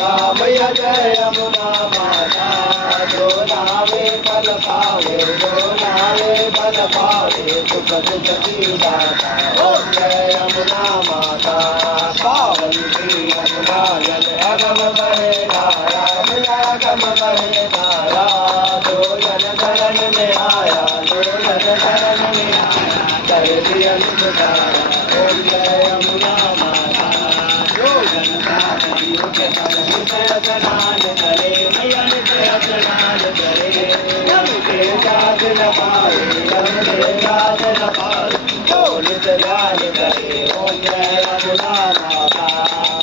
माता मैया जय यमुना माता जो नावे फल पावे जो नावे फल पावे सुख दुख दाता ओम जय यमुना माता पावन श्री यमुना जल अगम बहे धारा मैया अगम बहे धारा जो जन शरण में आया जो जन शरण में आया कर दिया उपकारा ओम जय यमुना माता जो जन साथियों के संग स्नान करे मैया नित्य स्नान करे यम के साथ न पावे यम के साथ न पावे जो नित्य ध्यान करे ओम जय यमुना माता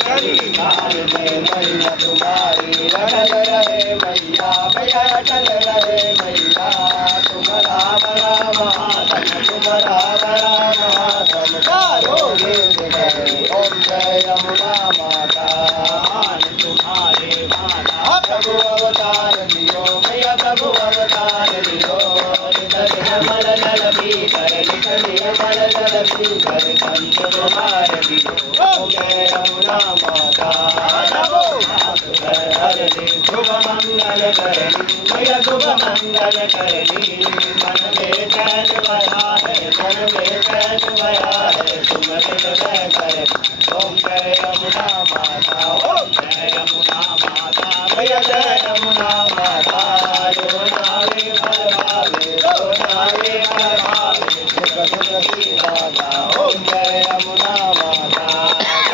कभी काल में मैया तुम्हारी रटल रहे मैया मैया रटल रहे मैया तुम्हारा बड़ा महात्म तुम्हारा बड़ा महात्म चारोगे करे ओम जय यमुना माता तुम्हारे माता प्रभु अवतार लियो मैया प्रभु अवतार लियो मल जल भी कर मल जल भी कर संत तुम्हार लियो ओम जय यमुना माता हर शुभ मंगल करनी मैया शुभ मंगल करनी मन